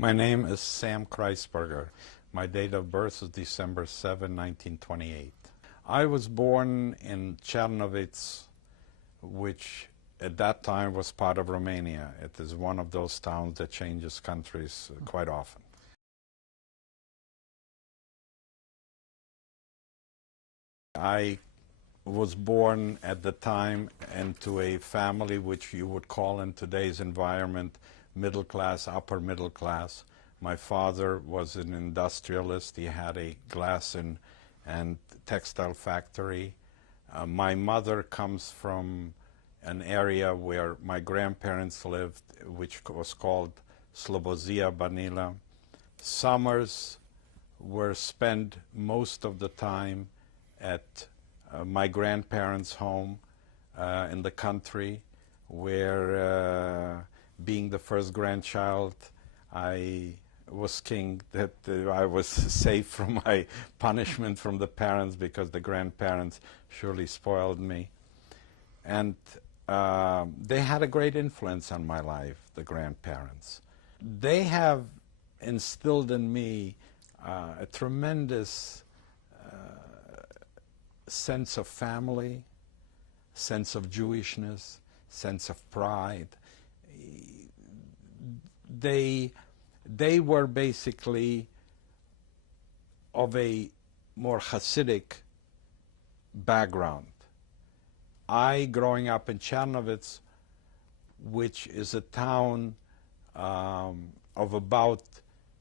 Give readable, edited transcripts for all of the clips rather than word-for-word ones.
My name is Sam Kreisberger. My date of birth is December 7, 1928. I was born in Chernovitz, which at that time was part of Romania. It is one of those towns that changes countries quite often. I was born at the time into a family which you would call in today's environment middle class, upper middle class. My father was an industrialist. He had a glass and textile factory. My mother comes from an area where my grandparents lived, which was called Slobozia Banila. Summers were spent most of the time at my grandparents' home in the country, where being the first grandchild, I was king, that I was safe from my punishment from the parents because the grandparents surely spoiled me. And they had a great influence on my life, the grandparents. They have instilled in me a tremendous sense of family, sense of Jewishness, sense of pride. They were basically of a more Hasidic background. I, growing up in Chernovitz, which is a town of about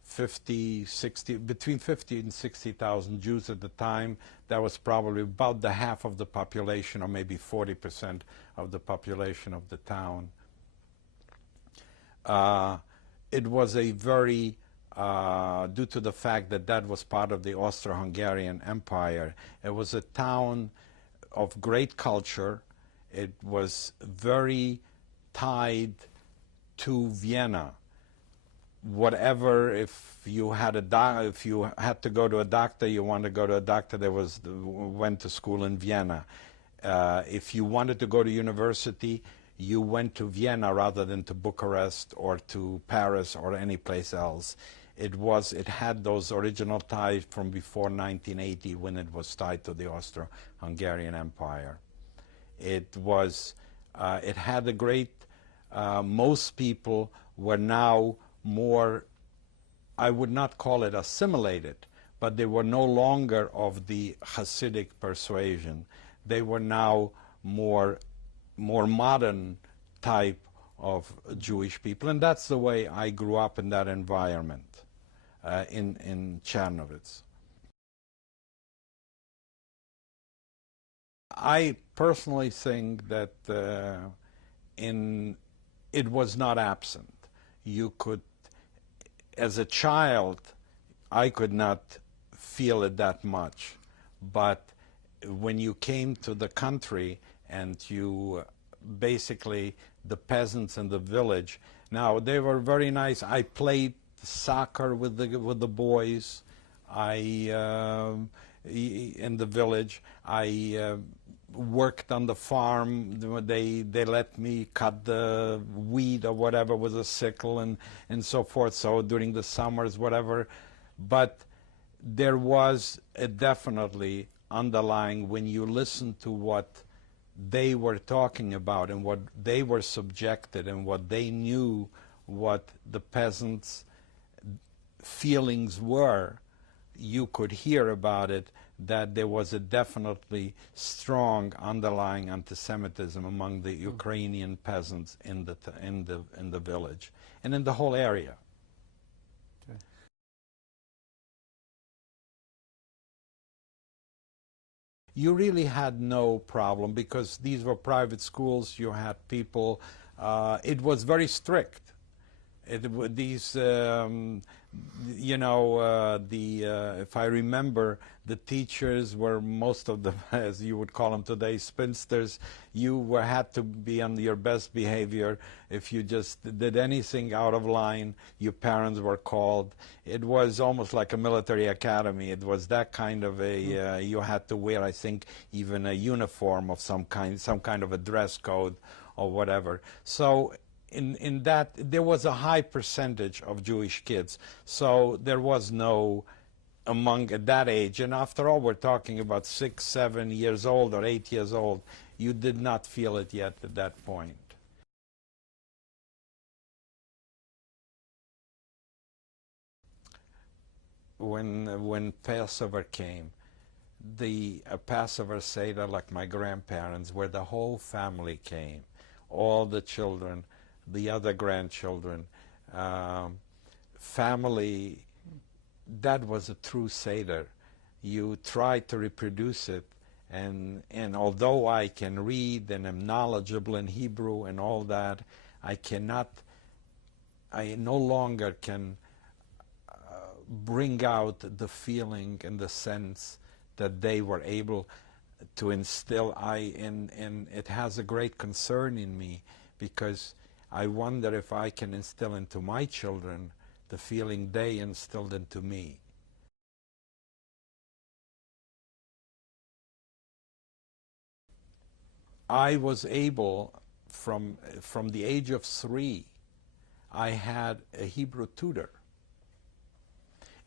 50, 60, between 50 and 60,000 Jews at the time. That was probably about the half of the population, or maybe 40% of the population of the town. It was a very, due to the fact that that was part of the Austro-Hungarian Empire, it was a town of great culture. It was very tied to Vienna. Whatever, if you had to go to a doctor, you wanted to go to a doctor, went to school in Vienna. If you wanted to go to university, you went to Vienna rather than to Bucharest or to Paris or any place else. It had those original ties from before 1980, when it was tied to the Austro-Hungarian Empire. It had a great, most people were now more, I would not call it assimilated, but they were no longer of the Hasidic persuasion. They were now more modern type of Jewish people, and that's the way I grew up in that environment in Chernovitz. I personally think that it was not absent. You could, as a child, I could not feel it that much, but when you came to the country and you basically, the peasants in the village, now they were very nice. I played soccer with the boys. In the village, I worked on the farm. They let me cut the weed or whatever with a sickle and so forth. So during the summers, whatever. But there was a definitely underlying, when you listen to what they were talking about and what they were subjected and what they knew, what the peasants' feelings were, you could hear about it, that there was a definitely strong underlying anti-Semitism among the Ukrainian peasants in the village and in the whole area. Okay. You really had no problem because these were private schools. You had people. It was very strict. If I remember, the teachers were, most of them, as you would call them today, spinsters. You had to be on your best behavior. If you just did anything out of line, your parents were called. It was almost like a military academy. It was that kind of a, you had to wear, I think, even a uniform of some kind of a dress code or whatever. So in that there was a high percentage of Jewish kids, so there was no among at that age, and after all, we're talking about 6, 7 years old or 8 years old. You did not feel it yet at that point. When Passover came, the Passover Seder, like my grandparents, where the whole family came, all the children, the other grandchildren, family, that was a true Seder. You try to reproduce it, and although I can read and am knowledgeable in Hebrew and all that, I no longer can bring out the feeling and the sense that they were able to instill. And it has a great concern in me, because I wonder if I can instill into my children the feeling they instilled into me. I was able, from the age of 3, I had a Hebrew tutor.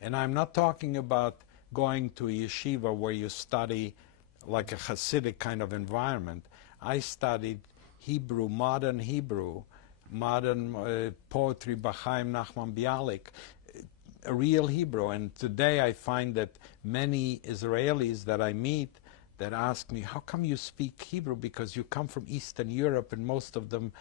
And I'm not talking about going to a yeshiva where you study like a Hasidic kind of environment. I studied Hebrew, modern poetry by Chaim Nachman Bialik, a real Hebrew. And today I find that many Israelis that I meet that ask me, how come you speak Hebrew? Because you come from Eastern Europe, and most of them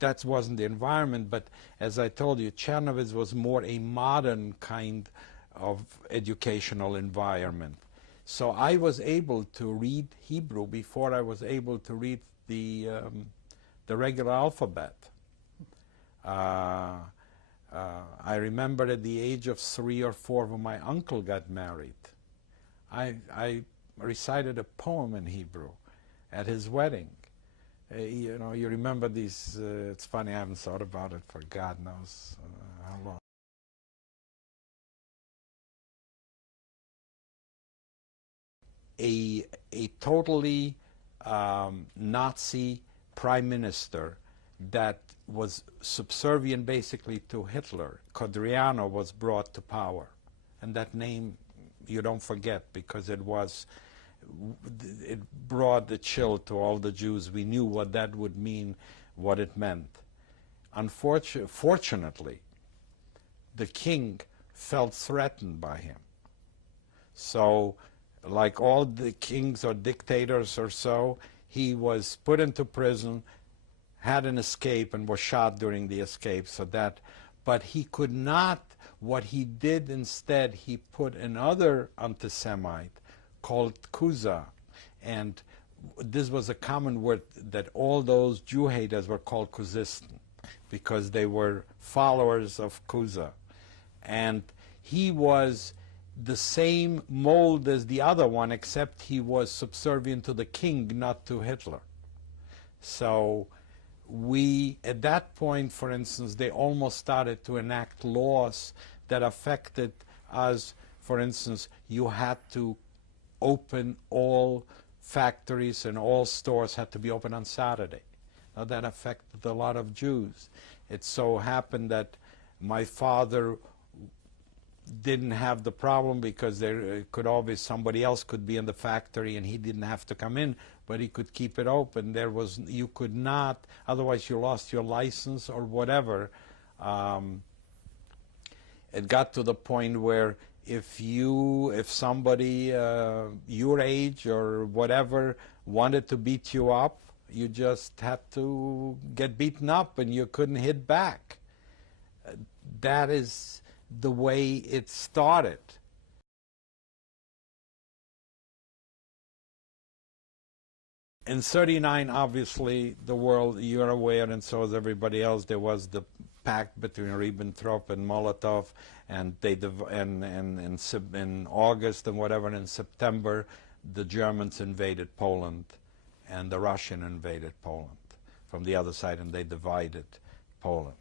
that wasn't the environment. But as I told you, Chernovitz was more a modern kind of educational environment. So I was able to read Hebrew before I was able to read the regular alphabet. I remember at the age of 3 or 4 when my uncle got married, I recited a poem in Hebrew at his wedding. You know, you remember these, it's funny, I haven't thought about it for God knows how long. A totally Nazi prime minister that was subservient basically to Hitler, Codriano, was brought to power. And that name you don't forget, because it brought the chill to all the Jews. We knew what that would mean, what it meant. Fortunately, the king felt threatened by him. So, like all the kings or dictators or so, he was put into prison, had an escape, and was shot during the escape. But he could not. What he did instead, he put another anti-Semite called Kuza, and this was a common word that all those Jew haters were called Kuzisten, because they were followers of Kuza. And he was the same mold as the other one, except he was subservient to the king, not to Hitler. So at that point, for instance, they almost started to enact laws that affected us. For instance, you had to open all factories and all stores had to be open on Saturday. Now that affected a lot of Jews. It so happened that my father didn't have the problem, because there could always, somebody else could be in the factory and he didn't have to come in, but he could keep it open. You could not, otherwise you lost your license or whatever. It got to the point where if somebody your age or whatever wanted to beat you up, you just had to get beaten up and you couldn't hit back. That is the way it started. In '39, obviously, the world, you're aware, and so is everybody else, there was the pact between Ribbentrop and Molotov, and in August and whatever, in September, the Germans invaded Poland, and the Russians invaded Poland from the other side, and they divided Poland.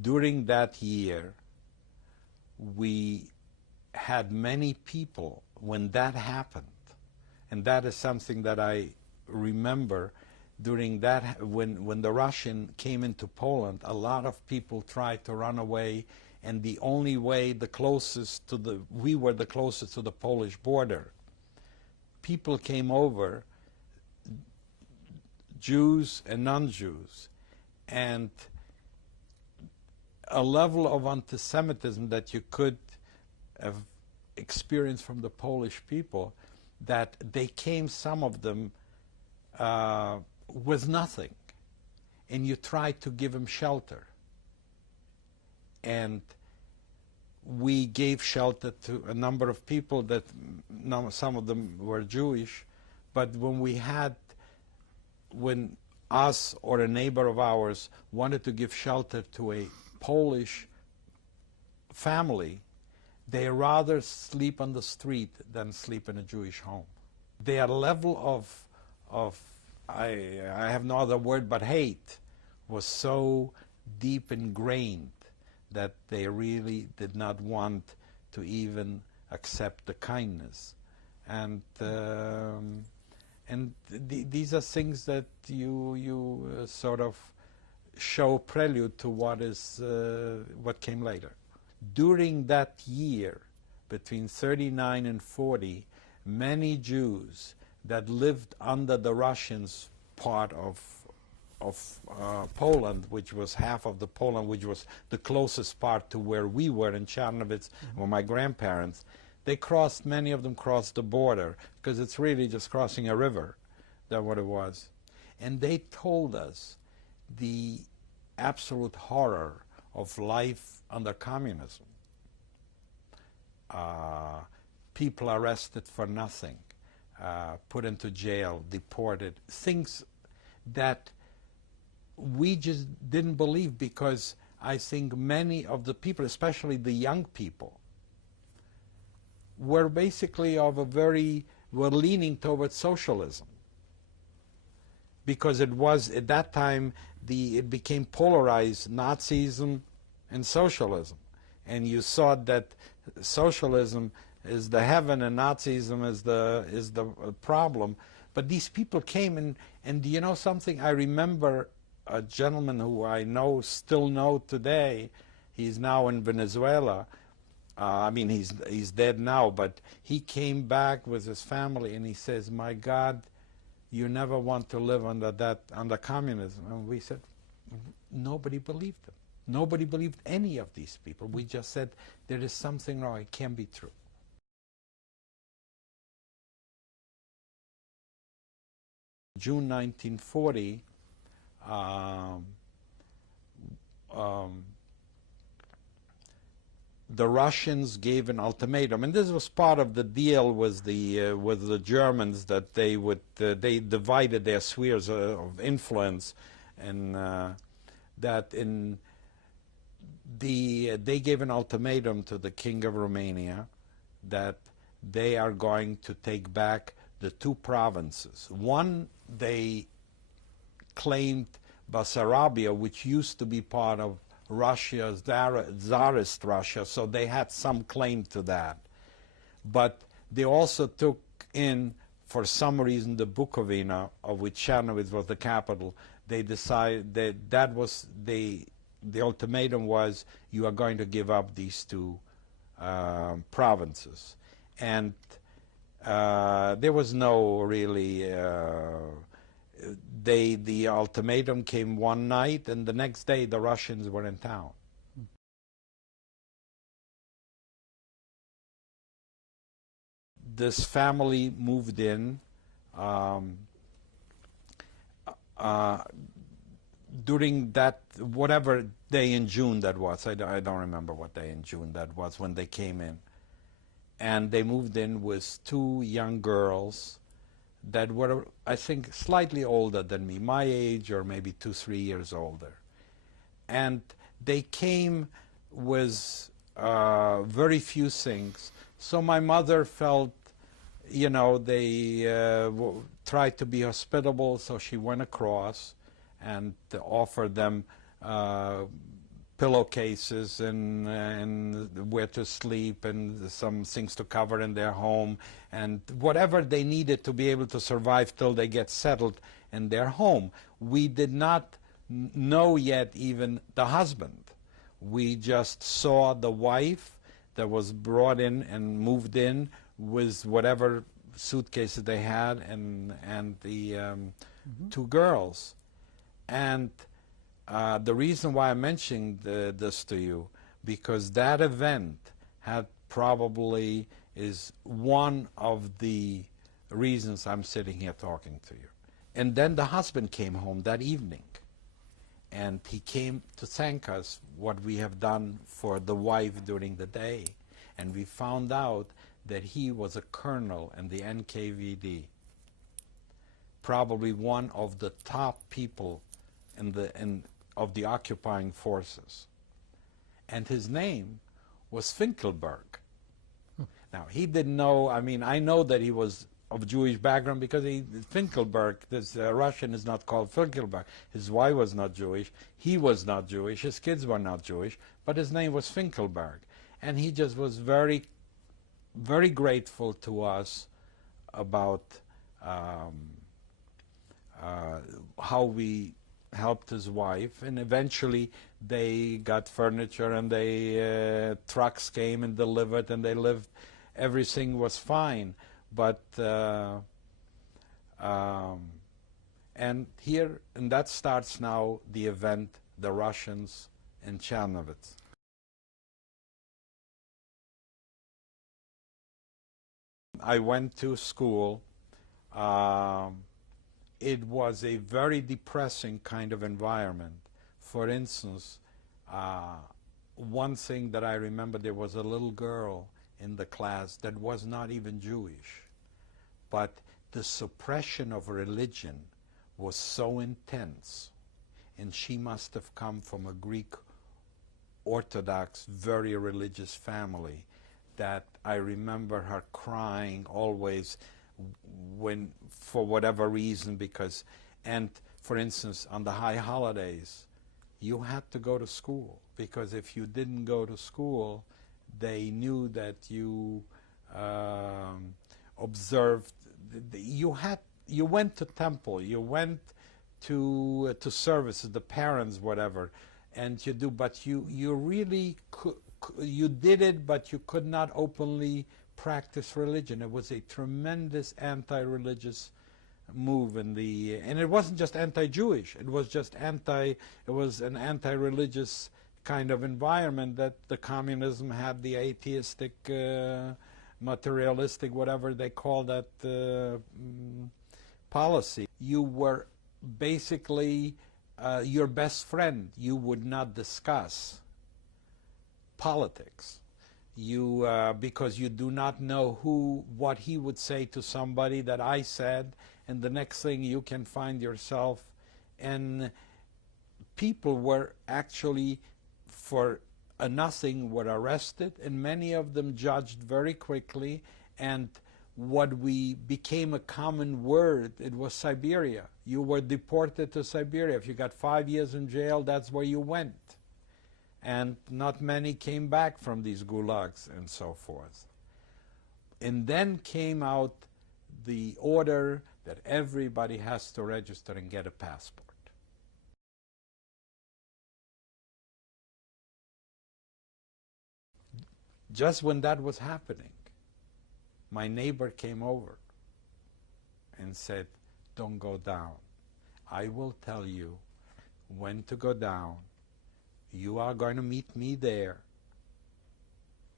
During that year, we had many people, when that happened, and that is something that I remember, during that, when the Russian came into Poland, a lot of people tried to run away, and the only way, we were the closest to the Polish border. People came over, Jews and non-Jews, and a level of anti-Semitism that you could have experienced from the Polish people, that they came, some of them, with nothing, and you tried to give them shelter. And we gave shelter to a number of people that, some of them were Jewish, but when us or a neighbor of ours wanted to give shelter to a Polish family, they rather sleep on the street than sleep in a Jewish home. Their level of I have no other word but hate was so deep ingrained that they really did not want to even accept the kindness. And these are things that you sort of show prelude to what came later. During that year, between 39 and 40, many Jews that lived under the Russians part of Poland, which was half of the Poland, which was the closest part to where we were in Czarnowiec, where my grandparents, many of them crossed the border, because it's really just crossing a river. That's what it was. And they told us the absolute horror of life under communism. People arrested for nothing, put into jail, deported, things that we just didn't believe, because I think many of the people, especially the young people, were basically were leaning towards socialism. Because it was, at that time, it became polarized, Nazism and socialism. And you saw that socialism is the heaven and Nazism is the problem. But these people came, and do you know something? I remember a gentleman who I still know today. He's now in Venezuela. I mean, he's dead now, but he came back with his family, and he says, "My God, you never want to live under communism." And we said, nobody believed them. Nobody believed any of these people. We just said, there is something wrong. It can't be true. June 1940, the Russians gave an ultimatum, and this was part of the deal with the Germans, that they divided their spheres of influence, and they gave an ultimatum to the King of Romania that they are going to take back the two provinces. One, they claimed Bessarabia, which used to be part of Russia, Tsarist Russia, so they had some claim to that. But they also took in, for some reason, the Bukovina, of which Czarnowiec was the capital. They decided that was the ultimatum was, you are going to give up these two provinces. And there was no really the ultimatum came one night, and the next day the Russians were in town. This family moved in during that, whatever day in June that was. I don't remember what day in June that was when they came in. And they moved in with two young girls that were, I think, slightly older than me, my age, or maybe 2-3 years older. And they came with very few things. So my mother felt, you know, they tried to be hospitable, so she went across and offered them pillowcases and where to sleep and some things to cover in their home and whatever they needed to be able to survive till they get settled in their home. We did not know yet even the husband. We just saw the wife that was brought in and moved in with whatever suitcases they had and the two girls. And the reason why I'm mentioning this to you, because that event had probably is one of the reasons I'm sitting here talking to you. And then the husband came home that evening, and he came to thank us what we have done for the wife during the day. And we found out that he was a colonel in the NKVD, probably one of the top people of the occupying forces. And his name was Finkelberg. Now, he didn't know, I mean, I know that he was of Jewish background because Finkelberg, this Russian is not called Finkelberg. His wife was not Jewish. He was not Jewish. His kids were not Jewish. But his name was Finkelberg. And he just was very, very grateful to us about how we helped his wife. And eventually they got furniture and trucks came and delivered and they lived. Everything was fine. But and that starts now the event, the Russians in Chernovitz. I went to school. It was a very depressing kind of environment. For instance, one thing that I remember, there was a little girl in the class that was not even Jewish, but the suppression of religion was so intense, and she must have come from a Greek Orthodox, very religious family, that I remember her crying always when, for whatever reason, because, and for instance, on the high holidays, you had to go to school, because if you didn't go to school, they knew that you observed. You went to temple, you went to services, the parents, whatever, and you do. But you really you did it, but you could not openly practice religion. It was a tremendous anti-religious move and it wasn't just anti-Jewish. It was just it was an anti-religious kind of environment that the communism had, the atheistic, materialistic, whatever they call that policy. You were basically your best friend. You would not discuss politics. Because you do not know what he would say to somebody that I said, and the next thing you can find yourself. And people were actually, for nothing, were arrested, and many of them judged very quickly. And what became a common word, it was Siberia. You were deported to Siberia. If you got 5 years in jail, that's where you went. And not many came back from these gulags and so forth. And then came out the order that everybody has to register and get a passport. Just when that was happening, my neighbor came over and said, "Don't go down. I will tell you when to go down. You are going to meet me there,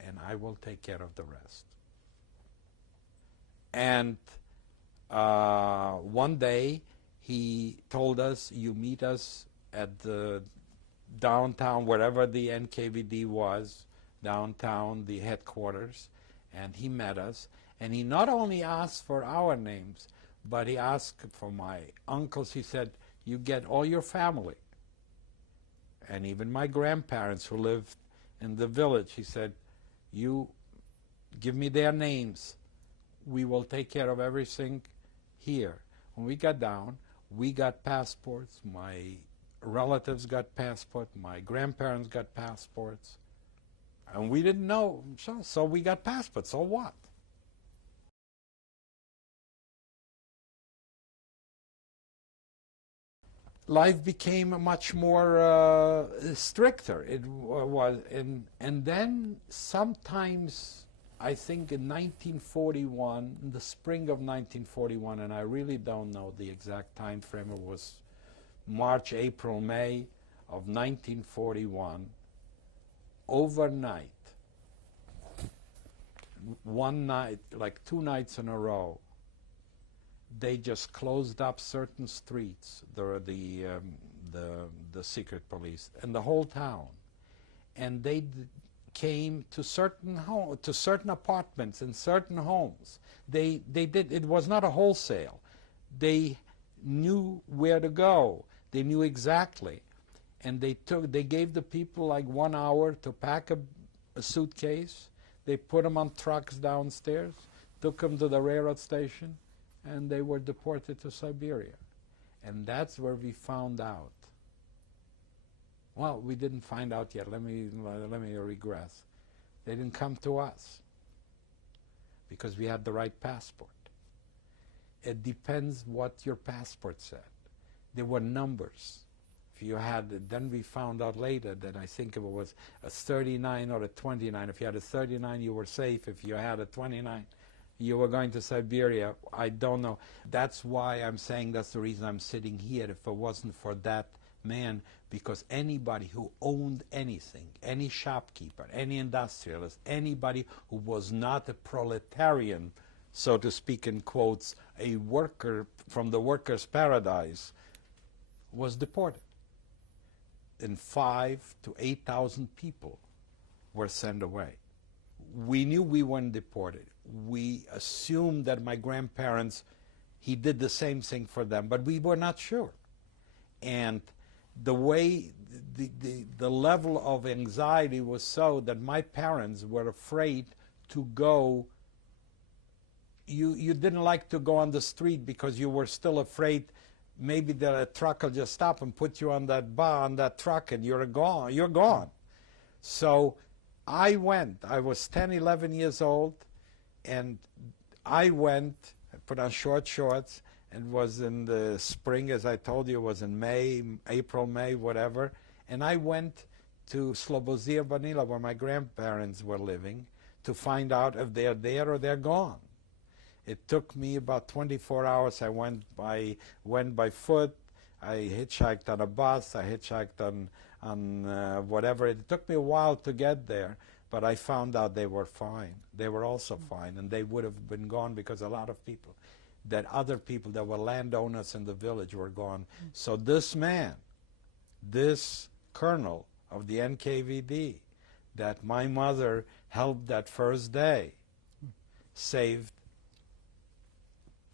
and I will take care of the rest." And one day he told us, "You meet us at the downtown, wherever the NKVD was, downtown, the headquarters." And he met us, and he not only asked for our names, but he asked for my uncles. He said, "You get all your family." And even my grandparents who lived in the village, he said, "You give me their names. We will take care of everything here." When we got down, we got passports. My relatives got passports, my grandparents got passports, and we didn't know, so we got passports, so what? Life became much more stricter. It was, and then sometimes, I think in 1941, in the spring of 1941, and I really don't know the exact time frame, it was March, April, May of 1941, overnight, one night, like 2 nights in a row, they just closed up certain streets, the secret police, and the whole town. And they came to certain apartments in certain homes. They did, it was not a wholesale. They knew where to go. They knew exactly. And they gave the people like 1 hour to pack a suitcase. They put them on trucks downstairs, took them to the railroad station, and they were deported to Siberia. And that's where we found out. Well, we didn't find out yet. Let me regress. They didn't come to us because we had the right passport. It depends what your passport said. There were numbers. If you had, then we found out later that I think it was a 39 or a 29. If you had a 39, you were safe. If you had a 29, you were going to Siberia. I don't know. That's why I'm saying that's the reason I'm sitting here. If it wasn't for that man, because anybody who owned anything, any shopkeeper, any industrialist, anybody who was not a proletarian, so to speak in quotes, a worker from the workers' paradise, was deported. And 5,000 to 8,000 people were sent away. We knew we weren't deported. We assumed that my grandparents, he did the same thing for them, but we were not sure. And the way, the level of anxiety was so that my parents were afraid to go. You didn't like to go on the street because you were still afraid maybe that a truck will just stop and put you on that on that truck and you're gone. So I went. I was 10, 11 years old, and I went, I put on short shorts, and was in the spring, as I told you, it was in May, April, May, whatever, and I went to Slobozia Vanila, where my grandparents were living, to find out if they're there or they're gone. It took me about 24 hours. I went by foot. I hitchhiked on a bus. I hitchhiked on whatever. It took me a while to get there, but I found out they were fine. They were also fine, and they would have been gone because a lot of people, other people that were landowners in the village were gone. So this man, this colonel of the NKVD that my mother helped that first day, saved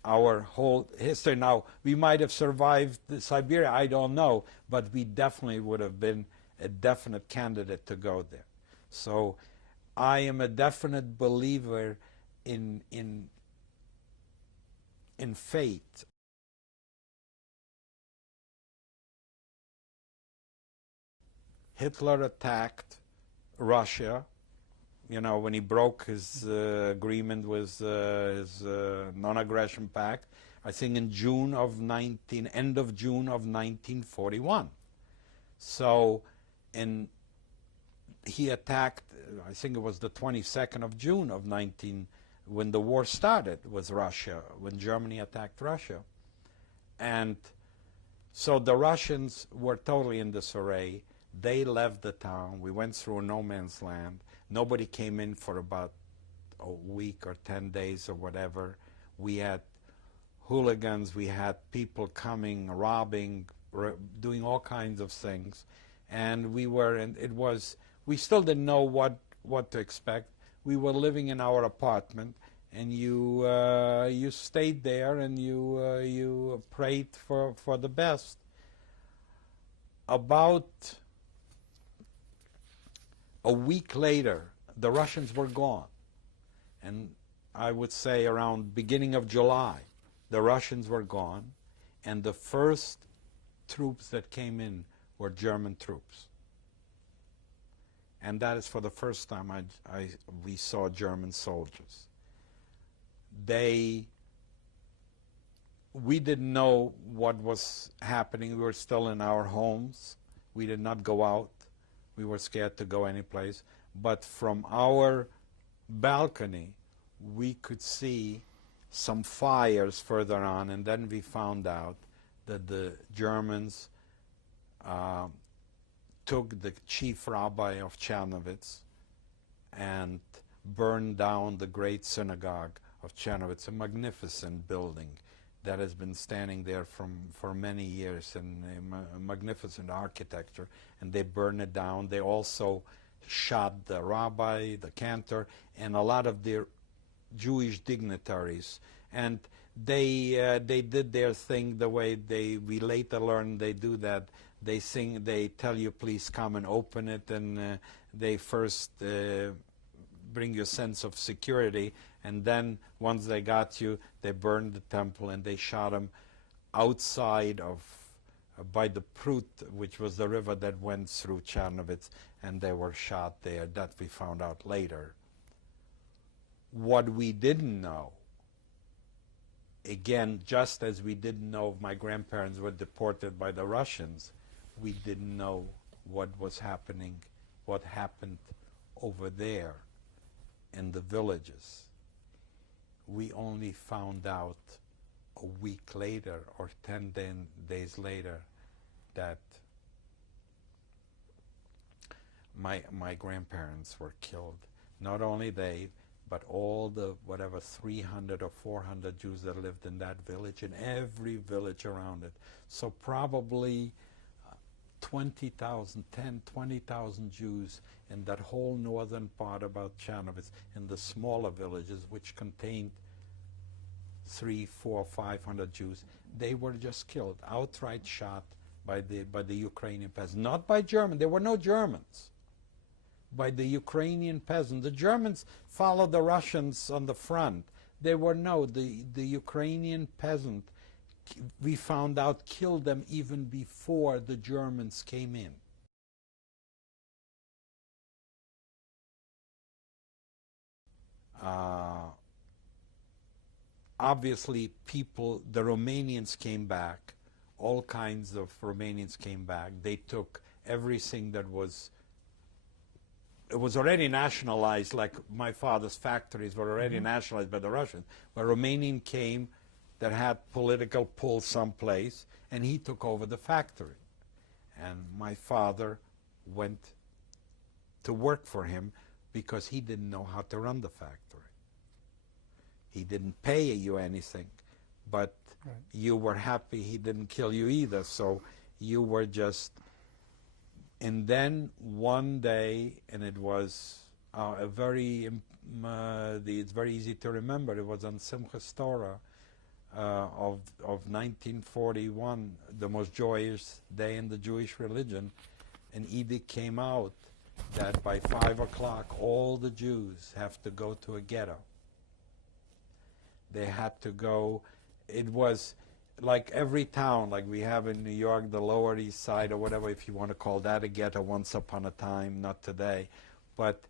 our whole history. Now, we might have survived Siberia, I don't know, but we definitely would have been a definite candidate to go there. So I am a definite believer in fate. Hitler attacked Russia, you know, when he broke his agreement with his non-aggression pact, I think in end of June of 1941. So, he attacked, I think it was the 22nd of June of when the war started with Russia, when Germany attacked Russia. And so the Russians were totally in disarray. They left the town. We went through no man's land. Nobody came in for about a week or 10 days or whatever. We had hooligans. We had people coming, robbing, doing all kinds of things. And we still didn't know what to expect. We were living in our apartment, and you stayed there, and you prayed for the best. About a week later, the Russians were gone. And I would say around beginning of July, the Russians were gone. And the first troops that came in were German troops. And that is for the first time we saw German soldiers. We didn't know what was happening. We were still in our homes. We did not go out. We were scared to go anyplace. But from our balcony, we could see some fires further on, and then we found out that the Germans took the chief rabbi of Chernovitz and burned down the great synagogue of Chernovitz, a magnificent building that has been standing there for many years, and a magnificent architecture, and they burned it down. They also shot the rabbi, the cantor, and a lot of their Jewish dignitaries. And they did their thing the way we later learned they do that. They sing, they tell you, please come and open it, and they first bring you a sense of security, and then once they got you, they burned the temple and they shot him outside of, by the Prut, which was the river that went through Chernovitz, and they were shot there. That we found out later. What we didn't know, again, just as we didn't know my grandparents were deported by the Russians, we didn't know what was happening, what happened over there in the villages. We only found out a week later or 10 days later that my grandparents were killed. Not only they, but all the whatever 300 or 400 Jews that lived in that village and every village around it. So probably 20,000 Jews in that whole northern part about Chernovitz, in the smaller villages which contained 300, 400, 500 Jews, they were just killed, outright shot by the Ukrainian peasants. Not by Germans. There were no Germans. By the Ukrainian peasants. The Germans followed the Russians on the front. There were the Ukrainian peasant, we found out, killed them even before the Germans came in. Obviously, the Romanians came back. All kinds of Romanians came back. They took everything that was, it was already nationalized, like my father's factories were already nationalized by the Russians. But Romanian came that had political pull someplace, and he took over the factory. And my father went to work for him because he didn't know how to run the factory. He didn't pay you anything, but you were happy he didn't kill you either, so you were just... And then one day, and it was it's very easy to remember, it was on Simchas Torah of 1941, the most joyous day in the Jewish religion. An edict came out that by 5 o'clock all the Jews have to go to a ghetto. They had to go. It was like every town, like we have in New York, the Lower East Side or whatever, if you want to call that a ghetto once upon a time, not today. But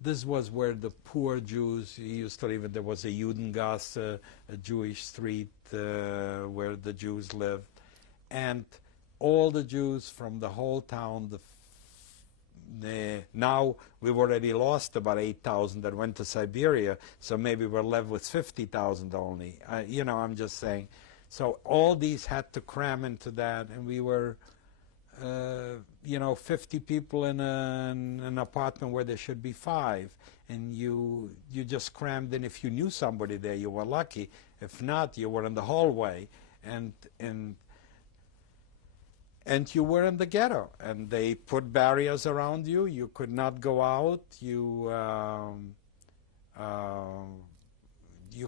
this was where the poor Jews used to live. There was a Judengasse, a Jewish street where the Jews lived. And all the Jews from the whole town, now we've already lost about 8,000 that went to Siberia, so maybe we're left with 50,000 only. I'm just saying. So all these had to cram into that, and we were, 50 people in an apartment where there should be 5, and you just crammed in. If you knew somebody there, you were lucky. If not, you were in the hallway, and you were in the ghetto, and they put barriers around you. You could not go out. You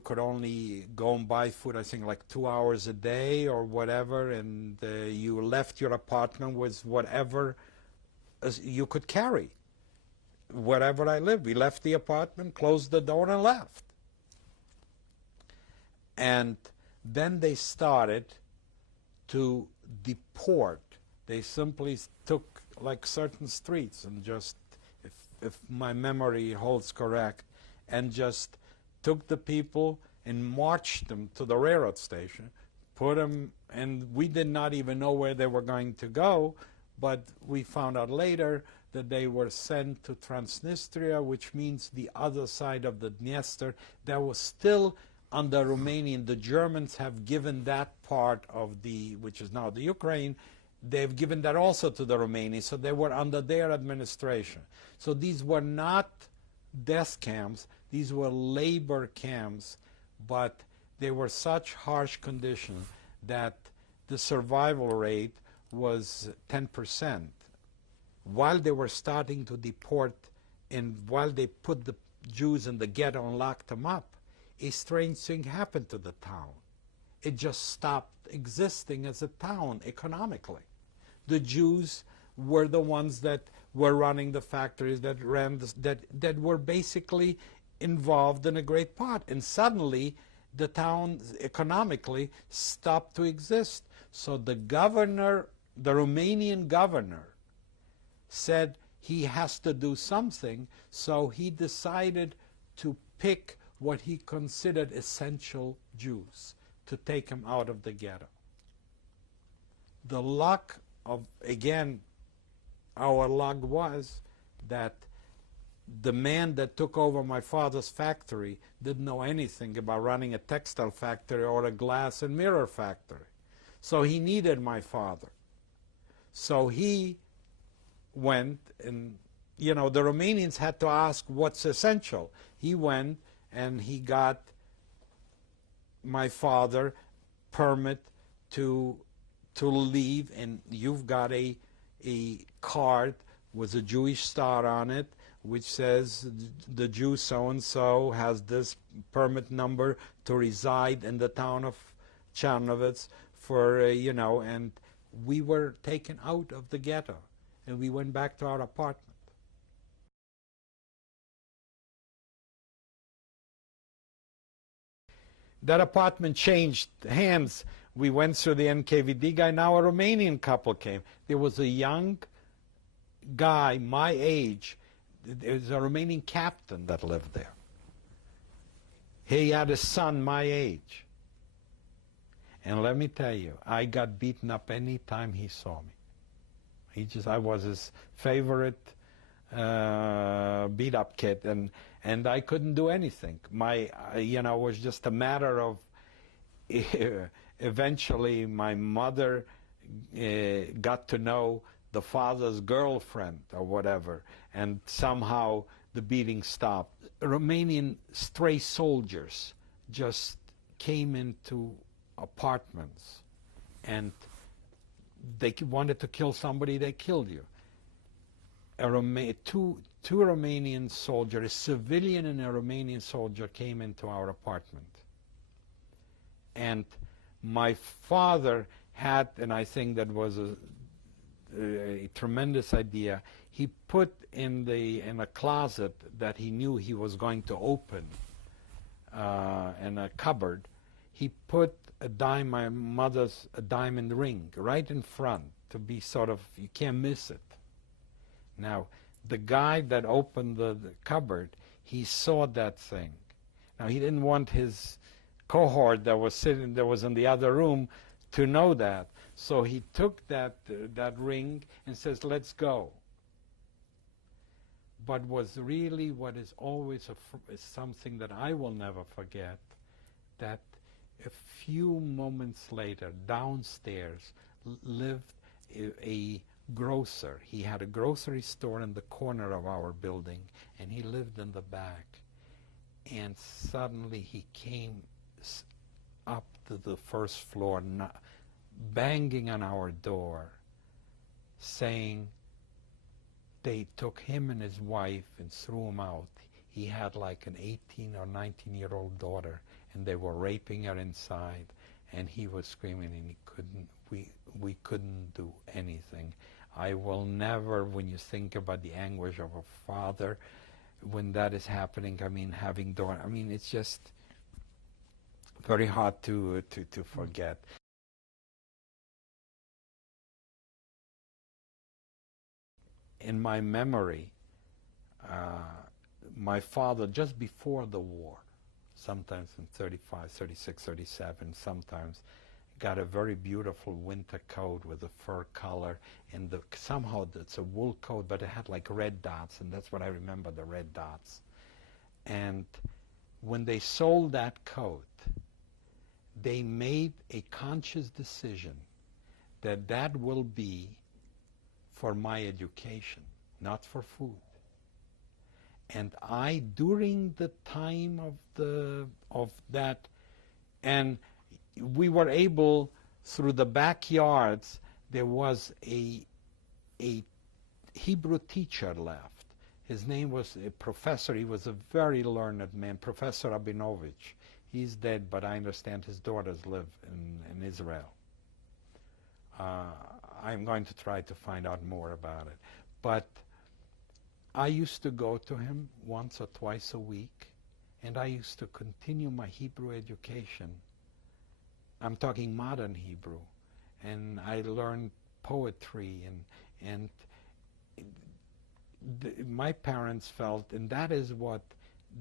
could only go and buy food, I think, like 2 hours a day or whatever, and you left your apartment with whatever you could carry. Wherever I lived, we left the apartment, closed the door, and left. And then they started to deport. They simply took like certain streets and just, if my memory holds correct, and just took the people and marched them to the railroad station, put them, and we did not even know where they were going to go, but we found out later that they were sent to Transnistria, which means the other side of the Dniester. That was still under Romanian. The Germans have given that part of the, which is now the Ukraine, they've given that also to the Romanians, so they were under their administration. So these were not death camps, these were labor camps, but they were such harsh conditions that the survival rate was 10%. While they were starting to deport, and while they put the Jews in the ghetto and locked them up, a strange thing happened to the town. It just stopped existing as a town economically. The Jews were the ones that were running the factories, that ran that were basically involved in a great part, and suddenly the town economically stopped to exist. So the governor, the Romanian governor, said he has to do something, so he decided to pick what he considered essential Jews to take them out of the ghetto. The luck of, again, our luck was that the man that took over my father's factory didn't know anything about running a textile factory or a glass and mirror factory. So he needed my father. So he went, and you know, the Romanians had to ask what's essential. He went and he got my father permit to leave, and you've got a card with a Jewish star on it which says the Jew so-and-so has this permit number to reside in the town of Czarnowiec for, you know, and we were taken out of the ghetto and we went back to our apartment. That apartment changed hands. We went through the NKVD guy. Now a Romanian couple came. There was a young guy my age. There was a Romanian captain that lived there. He had a son my age. And let me tell you, I got beaten up any time he saw me. I was his favorite beat-up kid, and I couldn't do anything. You know, it was just a matter of eventually my mother got to know the father's girlfriend or whatever, and somehow the beating stopped. Romanian stray soldiers just came into apartments, and they wanted to kill somebody, they killed you. Two Romanian soldiers, a civilian and a Romanian soldier, came into our apartment. And my father had, and I think that was a tremendous idea, he put in a closet that he knew he was going to open, in a cupboard, he put my mother's diamond ring right in front to be sort of, you can't miss it. Now, the guy that opened the cupboard, he saw that thing. Now, he didn't want his cohort that was in the other room to know that. So he took that ring and says, let's go. But what is always something that I will never forget, that a few moments later, downstairs lived a grocer. He had a grocery store in the corner of our building, and he lived in the back. And suddenly he came up to the first floor, banging on our door, saying they took him and his wife and threw him out. He had like an 18 or 19-year-old daughter, and they were raping her inside, and he was screaming, and we couldn't do anything. I will never, when you think about the anguish of a father, when that is happening, I mean, having daughter, I mean, it's just very hard to forget. in my memory, my father, just before the war, sometimes in 35, 36, 37, sometimes, got a very beautiful winter coat with a fur collar, and somehow it's a wool coat, but it had like red dots, and that's what I remember, the red dots. And when they sold that coat, they made a conscious decision that that will be for my education, not for food. And I, during the time of that, and we were able, through the backyards, there was a Hebrew teacher left. His name was a professor. He was a very learned man, Professor Rabinovich. He's dead, but I understand his daughters live in Israel. I'm going to try to find out more about it. But I used to go to him once or twice a week, and I used to continue my Hebrew education. I'm talking modern Hebrew, and I learned poetry, and my parents felt, and that is what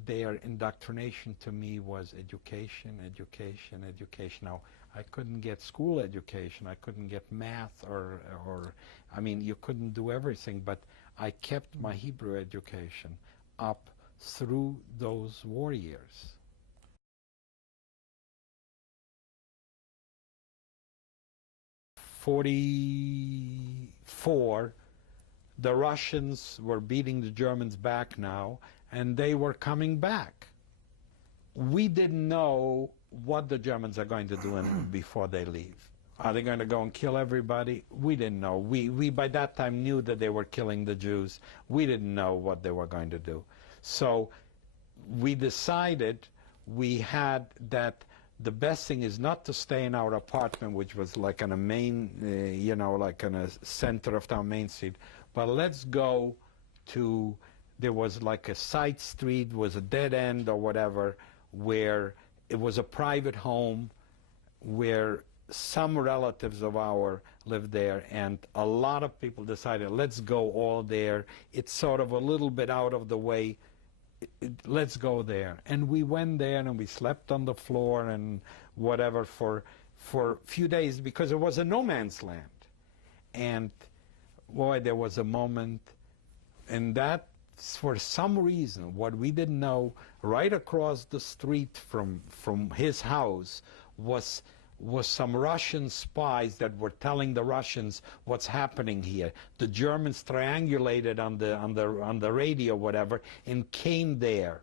their indoctrination to me was: education, education, education. Now, I couldn't get school education, I couldn't get math, or I mean, you couldn't do everything, but I kept my Hebrew education up through those war years. '44, the Russians were beating the Germans back now, and they were coming back. We didn't know what the Germans are going to do before they leave. Are they going to go and kill everybody? We didn't know. We by that time knew that they were killing the Jews. We didn't know what they were going to do. So we decided, we had that the best thing is not to stay in our apartment, which was like on a main, you know, like in a center of town, Main Street, but let's go to, there was like a side street, was a dead end or whatever, where it was a private home, where some relatives of ours lived there, and a lot of people decided, let's go all there. It's sort of a little bit out of the way. Let's go there. And we went there, and we slept on the floor and whatever for a few days, because it was a no man's land. And boy, there was a moment, and that, for some reason, what we didn't know, right across the street from his house was some Russian spies that were telling the Russians what's happening here. The Germans triangulated on the radio, whatever, and came there.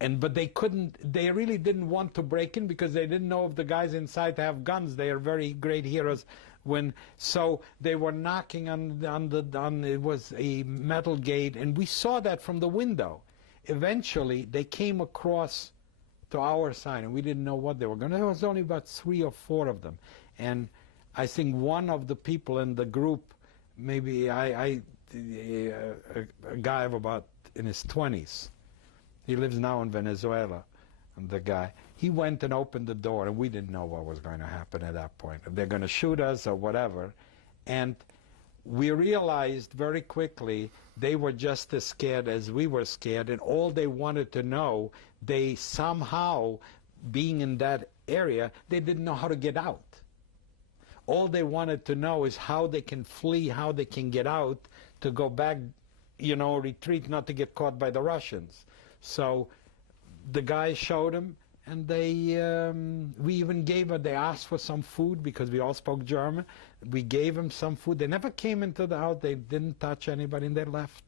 But they couldn't. They really didn't want to break in, because they didn't know if the guys inside have guns. They are very great heroes. So they were knocking on it was a metal gate, and we saw that from the window. Eventually, they came across to our side, and we didn't know what they were going to do. There was only about 3 or 4 of them. And I think one of the people in the group, maybe a guy of about in his 20s, he lives now in Venezuela, and the guy, he went and opened the door, and we didn't know what was going to happen at that point. If they're going to shoot us or whatever. And we realized very quickly they were just as scared as we were scared, and all they wanted to know, they somehow, being in that area, they didn't know how to get out. All they wanted to know is how they can flee, how they can get out, to go back, you know, retreat, not to get caught by the Russians. So the guys showed them, and we even gave them, they asked for some food, because we all spoke German. We gave them some food. They never came into the house. They didn't touch anybody, and they left.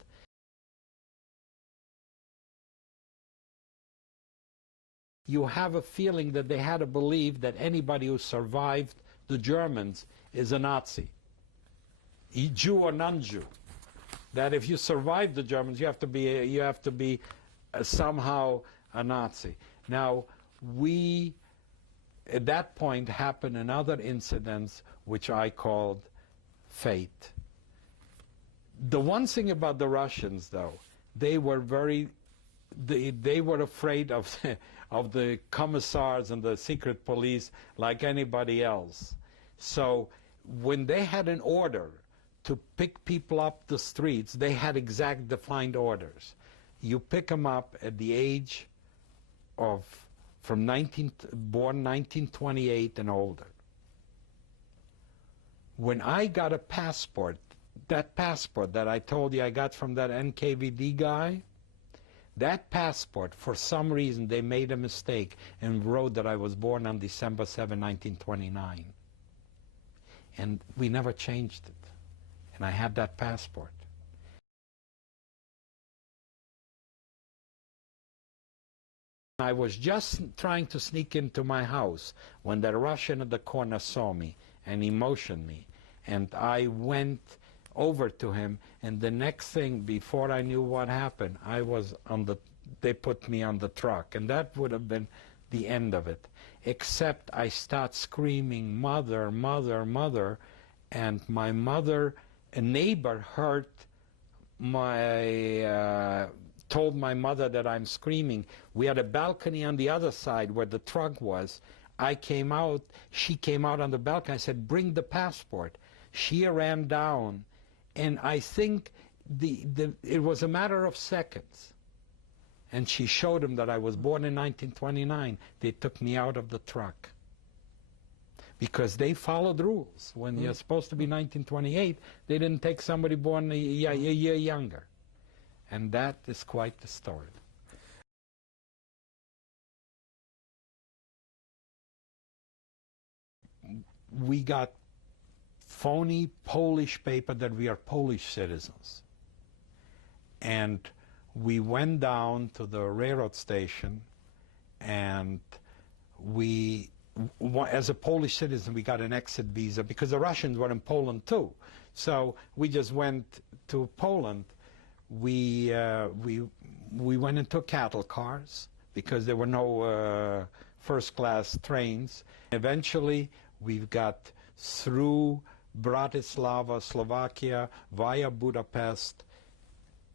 You have a feeling that they had to believe that anybody who survived the Germans is a Nazi, Jew or non-Jew. That if you survive the Germans, you have to be somehow a Nazi. Now, at that point, happened another incident which I called fate. The one thing about the Russians, though, they were they were afraid of the commissars and the secret police like anybody else. So when they had an order to pick people up the streets, they had exact defined orders. You pick them up at the age of, born 1928 and older. When I got a passport, that passport that I told you I got from that NKVD guy, that passport, for some reason, they made a mistake and wrote that I was born on December 7, 1929. And we never changed it. And I had that passport. I was just trying to sneak into my house when the Russian at the corner saw me and he motioned me. And I went over to him, and the next thing, before I knew what happened, I was on the, they put me on the truck. And that would have been the end of it. Except I start screaming, "Mother, mother, mother." And my mother, a neighbor heard my, told my mother that I'm screaming. We had a balcony on the other side where the truck was. I came out, she came out on the balcony. I said, "Bring the passport." She ran down, and I think it was a matter of seconds. And she showed him that I was born in 1929. They took me out of the truck. Because they followed rules. When you're supposed to be 1928, they didn't take somebody born a year younger. And that is quite the story. We got phony Polish paper that we are Polish citizens. And we went down to the railroad station, and we, as a Polish citizen, we got an exit visa because the Russians were in Poland too. So we just went to Poland. We went into cattle cars because there were no first-class trains. Eventually, we've got through Bratislava, Slovakia, via Budapest.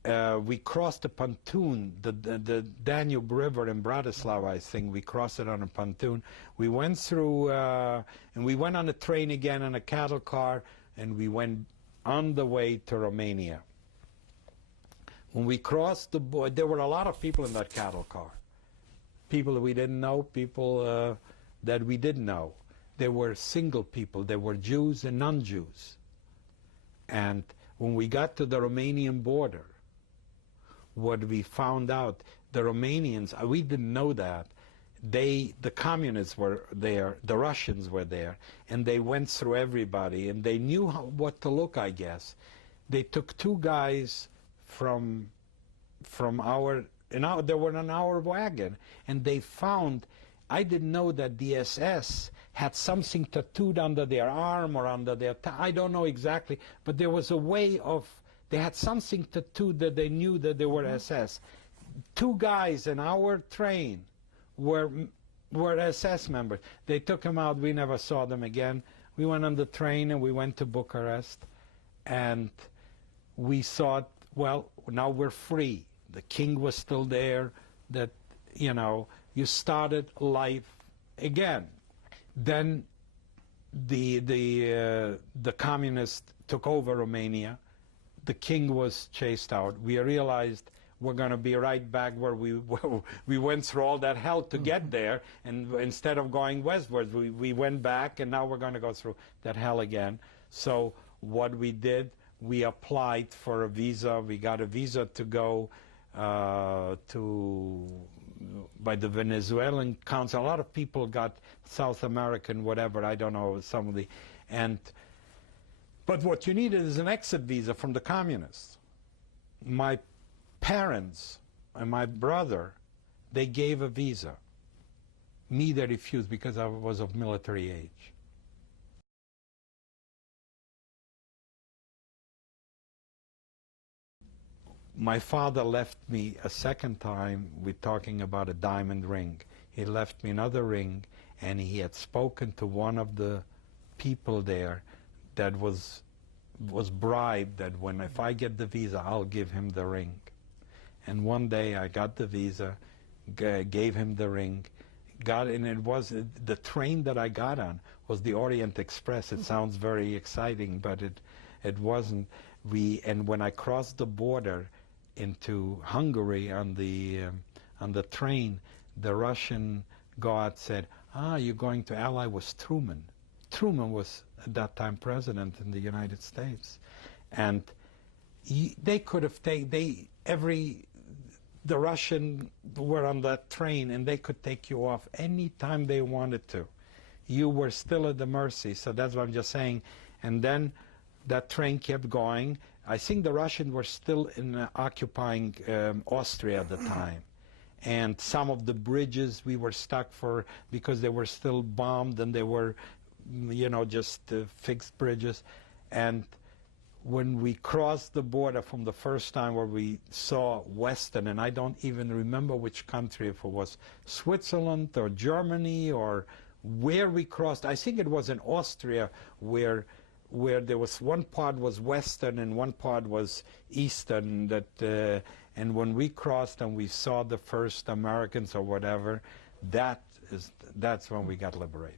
We crossed a pontoon, the Danube River in Bratislava, I think. We crossed it on a pontoon. We went through, and we went on a train again on a cattle car, and we went on the way to Romania. When we crossed the border, there were a lot of people in that cattle car. People that we didn't know, people that we didn't know. There were single people. There were Jews and non-Jews. And when we got to the Romanian border, what we found out, the Romanians, we didn't know that, the communists were there, the Russians were there, and they went through everybody, and they knew what to look, I guess. They took two guys from our, they were in our wagon, and they found, I didn't know that the SS had something tattooed under their arm or under their, I don't know exactly, but there was a way of, they had something tattooed that they knew that they were SS. Two guys in our train were SS members. They took them out. We never saw them again. We went on the train and we went to Bucharest, and we thought, well, now we're free. The king was still there. That, you know, you started life again. Then the communists took over Romania. The king was chased out. We realized we're going to be right back where we went through all that hell to get there, and instead of going westwards, we went back, and now we're going to go through that hell again. So what we did, we applied for a visa. We got a visa to go by the Venezuelan consul. A lot of people got South American, whatever, I don't know, some of the, but what you needed is an exit visa from the communists. My parents and my brother, they gave a visa. Me, they refused because I was of military age. My father left me a second time. We're talking about a diamond ring. He left me another ring, and he had spoken to one of the people there that was bribed that if I get the visa, I'll give him the ring. And one day I got the visa, gave him the ring, and it was, the train that I got on was the Orient Express. It sounds very exciting, but It wasn't. And when I crossed the border into Hungary on the train, the Russian guard said, "Ah, you're going to ally with Truman." Truman was at that time president in the United States, and they could have taken the Russian were on that train, and they could take you off any time they wanted to. You were still at the mercy. So that's what I'm just saying. And then that train kept going. I think the Russians were still occupying Austria at the time. And some of the bridges we were stuck for because they were still bombed, and they were, just fixed bridges. And when we crossed the border from the first time where we saw Western, and I don't even remember which country, if it was Switzerland or Germany or where we crossed. I think it was in Austria where there was one part was Western and one part was Eastern. And when we crossed and we saw the first Americans or whatever, that's when we got liberated.